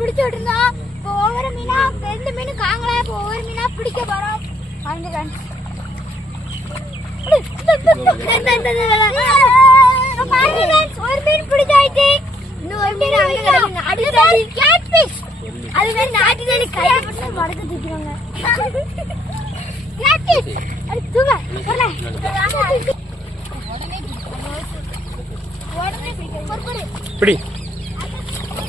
பிடிச்சு விட்டுருந்தோம் இப்போ ஒவ்வொரு மீனா ரெண்டு மீன் காங்களா இப்போ ஒவ்வொரு மீனா பிடிக்க போறோம் பாருங்கக்கான் ஒரு மீன் பிடிச்சாயிச்சு பிடி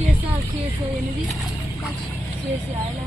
CSR CSR ఏంది టచ్ చేసి ఆయన